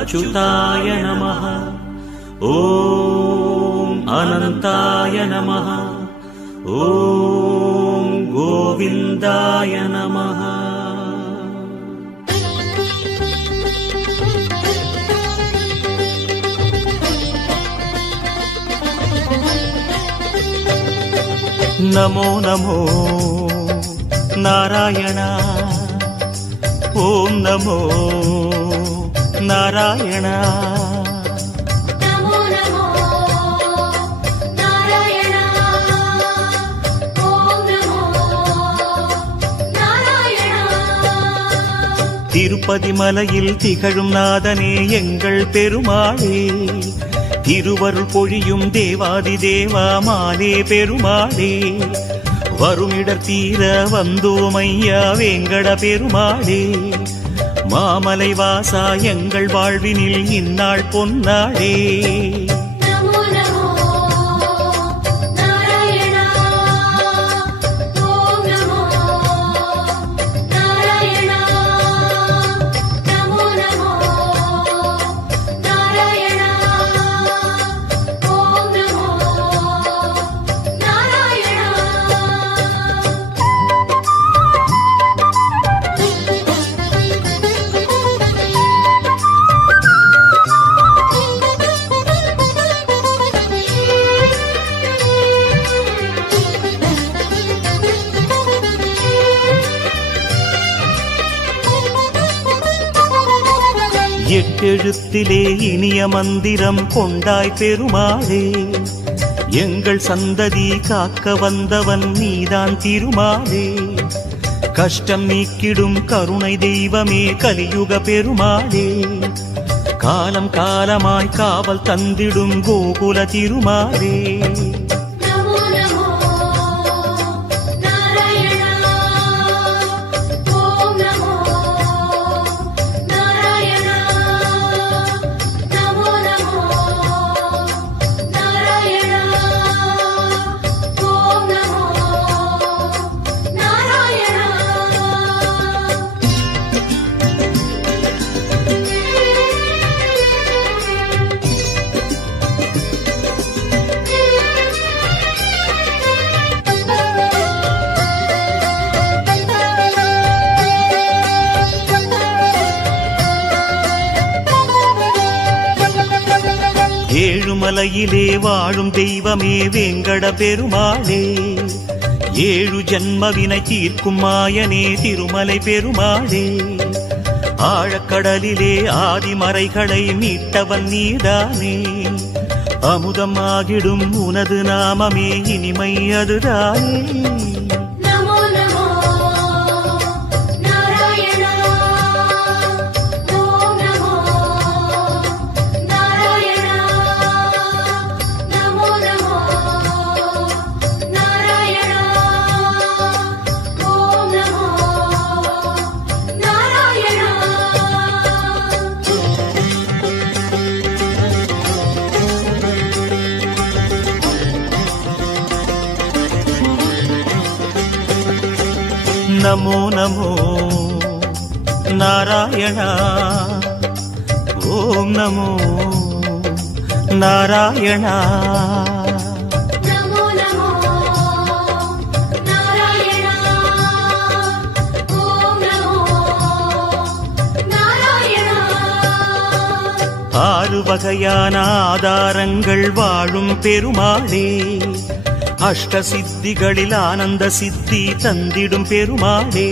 अच्युताय नमः। ॐ अनन्ताय नमः। ॐ गोविन्दाय नमः। नमो नमो नारायण। ॐ नमो नारायण। नमो नमो नारायण। ॐ नमो नारायण। திருப்பதி மலையில் திகழும் நாதனே எங்கள் பெருமாளே, திருவருள் பொழியும் தேவாதி தேவா மாலே பெருமாளே, வருமிடர் தீர வந்தோமையா வேங்கட பெருமாளே, மாமலை வாசா எங்கள் வாழ்வினில் இந்நாள் பொன்னாளே. नमो नमो नारायण। ॐ नमो नारायण। नमो नमो नारायण। ॐ नमो नारायण। எட்டெழுத்திலே இனிய மந்திரம் கொண்டாய் பெருமாளே, எங்கள் சந்ததி காக்க வந்தவன் நீதான் திருமாலே, கஷ்டம் நீக்கிடும் கருணை தெய்வமே கலியுக பெருமாளே, காலம் காலமாய் காவல் தந்திடும் கோகுல திருமாலே. नमो नमो नारायण। ॐ नमो नारायण। नमो नमो नारायण। ॐ नमो नारायण। ஏழுமலையிலே வாழும் தெய்வமே வேங்கட பெருமாளே, ஏழு ஜன்மவினை தீர்க்கும் மாயனே திருமலை பெருமாளே, ஆழக்கடலிலே ஆதிமறைகளை மீட்டவன் நீதானே, அமுதமாகிடும் உனது நாமமே இனிமை அதுதானே. नमो नमो नारायण। ॐ नमो नारायण। नमो नमो नारायण। ॐ नमो नारायण। नमो नमो नारायण। ॐ नमो नारायण। नमो नमो नारायण। ॐ नमो नारायण। ஆறு வகையான ஆதாரங்கள் வாழும் பெருமாளே, அஷ்ட சித்திகளில் ஆனந்த சித்தி தந்திடும் பெருமாளே,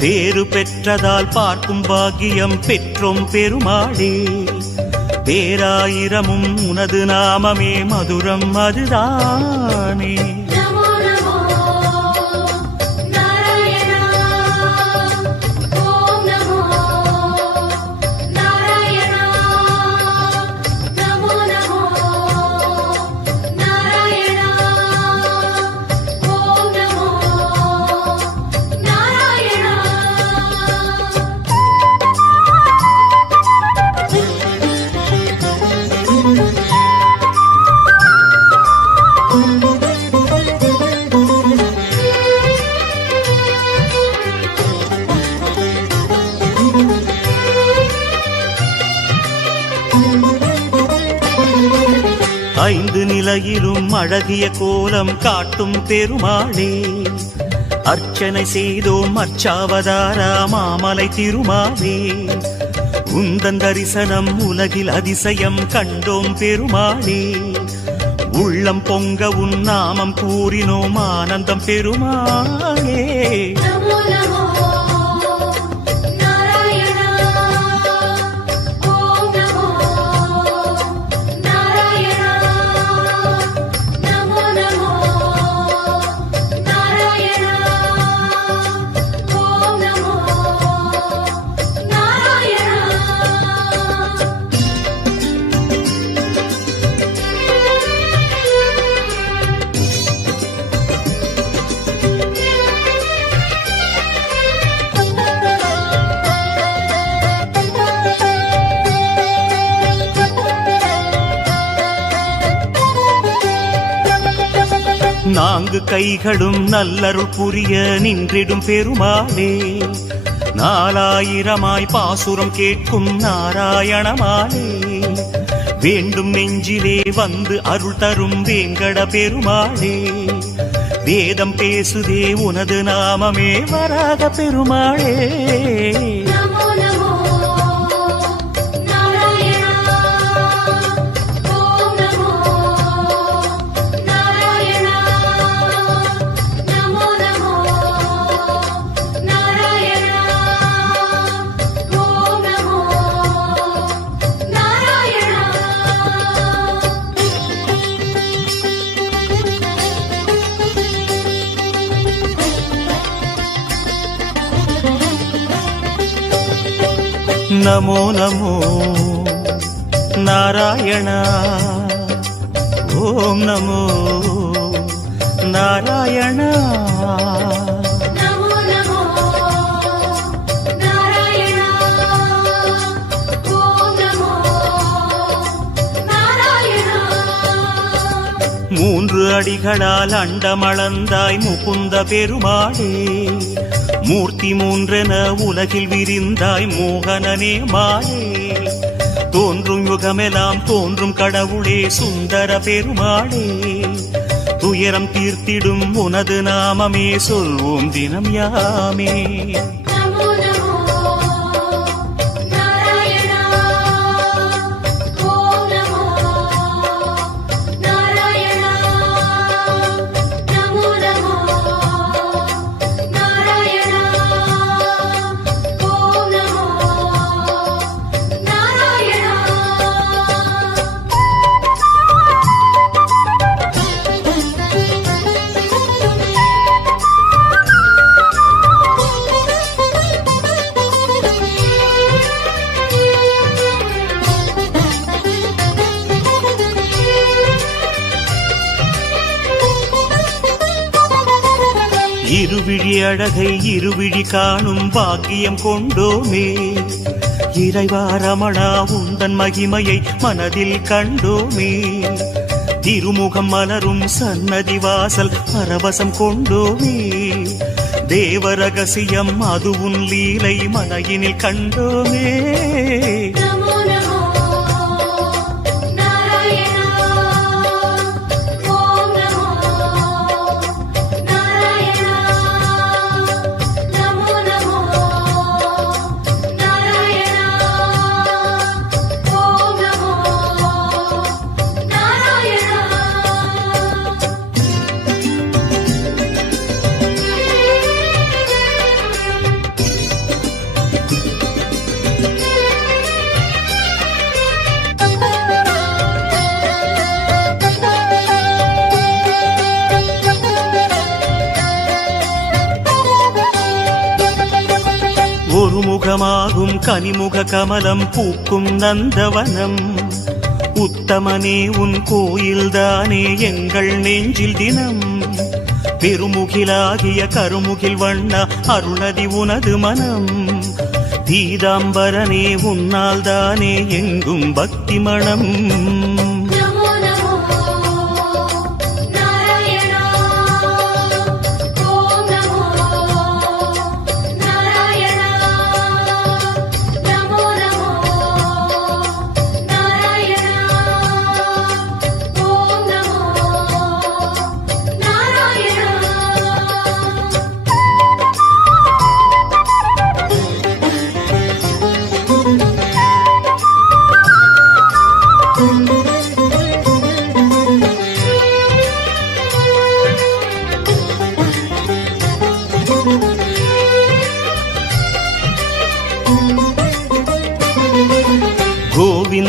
பேரு பெற்றதால் பார்க்கும் பாக்கியம் பெற்றோம் பெருமாளே, பேராயிரமும் உனது நாமமே மதுரம் அதுதானே. नमो नमो नारायण। ॐ नमो नारायण। नमो नमो नारायण। ॐ नमो नारायण। அழகிலும் அழகிய கோலம் காட்டும் பெருமாளே அர்ச்சனை செய்தோம் அர்ச்சாவதாரா மாமலை திருமாலே உந்தன் தரிசனம் உலகில் அதிசயம் கண்டோம் பெருமாளே உள்ளம் பொங்க உன் நாமம் கூறினோம் ஆனந்தம் பெருமாளே நமோ நமோ நாராயணா ஓம் நமோ நாராயணா நமோ நமோ நாராயணா ஓம் நமோ நாராயணா நான்கு கைகளும் நல்லருள் புரிய நின்றிடும் பெருமாளே நாலாயிரமாய் பாசுரம் கேட்கும் நாராயணமாலே வேண்டும் நெஞ்சிலே வந்து அருள் தரும் வேங்கட பெருமாளே வேதம் பேசுதே உனது நாமமே வராக பெருமாளே நமோ நமோ நாராயணா ஓம் நமோ நாராயணா நமோ நமோ நாராயணா ஓம் நமோ நாராயணா நமோ நமோ நாராயண ஓம் நமோ நாராயண நமோ நமோ நாராயணா ஓம் நமோ நாராயணா மூன்று அடிகளால் அண்டமளந்தாய் முகுந்த பெருமாளே மூர்த்தி மூன்றென உலகில் விரிந்தாய் மோகனனே மாயே தோன்றும் யுகமெல்லாம் தோன்றும் கடவுளே சுந்தர பெருமாளே துயரம் தீர்த்திடும் உனது நாமமே சொல்வோம் தினம் யாமே நமோ நமோ நாராயணா ஓம் நமோ நாராயணா நமோ நமோ நாராயணா ஓம் நமோ நாராயணா இருவிழி அழகை இருவிழி காணும் பாக்கியம் கொண்டோமே இறைவா ரமணா உந்தன் மகிமையை மனதில் கண்டோமே திருமுகம் மலரும் சன்னதி வாசல் பரவசம் கொண்டோமே தேவ ரகசியம் அது உன் லீலை மனையினில் கண்டோமே நமோ நமோ நாராயணா ஓம் நமோ நாராயணா நமோ நமோ நாராயணா ஓம் நமோ நாராயணா ஒரு முகமாகும் கனிமுக கமலம் பூக்கும் நந்தவனம் உத்தமனே உன் கோயில்தானே எங்கள் நெஞ்சில் தினம் பெருமுகிலாகிய கருமுகில் வண்ணா அருணதி உனது மனம் பீதாம்பரனே உன்னால் தானே எங்கும் பக்தி மணம் நமோ நமோ நாராயணா ஓம் நமோ நாராயணா நமோ நமோ நாராயணா ஓம் நமோ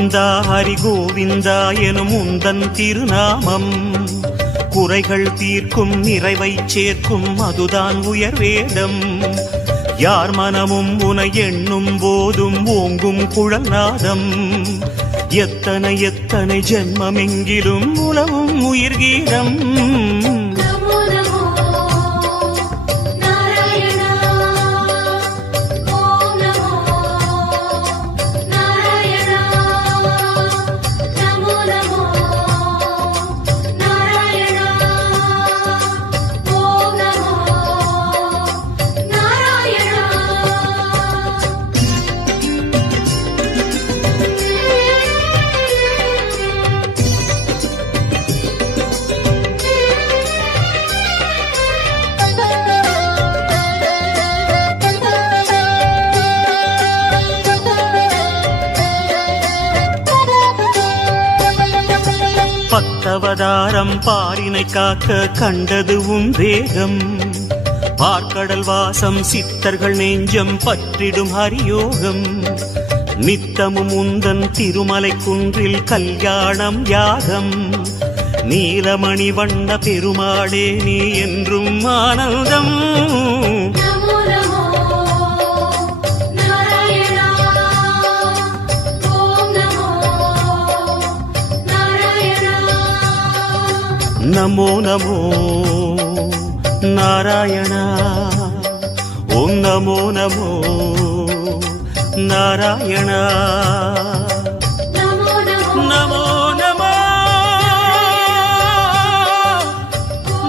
கோவிந்தா ஹரி கோவிந்தா எனும் உந்தன் திருநாமம் குறைகள் தீர்க்கும் நிறைவை சேர்க்கும் அதுதான் உயர்வேதம் யார் மனமும் உனை எண்ணும் போதும் ஓங்கும் குழல் நாதம் எத்தனை எத்தனை ஜென்மமெங்கிலும் உலவும் உயிர் கீதம் நமோ நமோ நாராயணா ஓம் நமோ நாராயணா நமோ நமோ நாராயணா ஓம் நமோ நாராயணா பத்தவதாரம் பாரினை காக்க கண்டதுவும் வேகம் பார்க்கடல் வாசம் சித்தர்கள் நெஞ்சம் பற்றிடும் ஹரியோகம் நித்தமும் உந்தன் திருமலை குன்றில் கல்யாணம் யாகம் நீலமணி வண்ண பெருமாளே நீ என்றும் ஆனந்தம் நமோ நமோ நாராயணா ஓம் நமோ நாராயணா நமோ நமோ நாராயணா ஓம் நமோ நமோ நாராயணா நமோ நமோ நமோ நமோ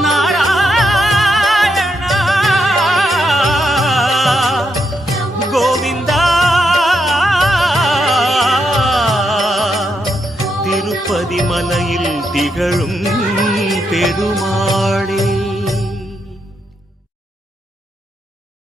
நாராயணா கோவிந்தா திருப்பதி மலையில் திகழும் பெருமாளே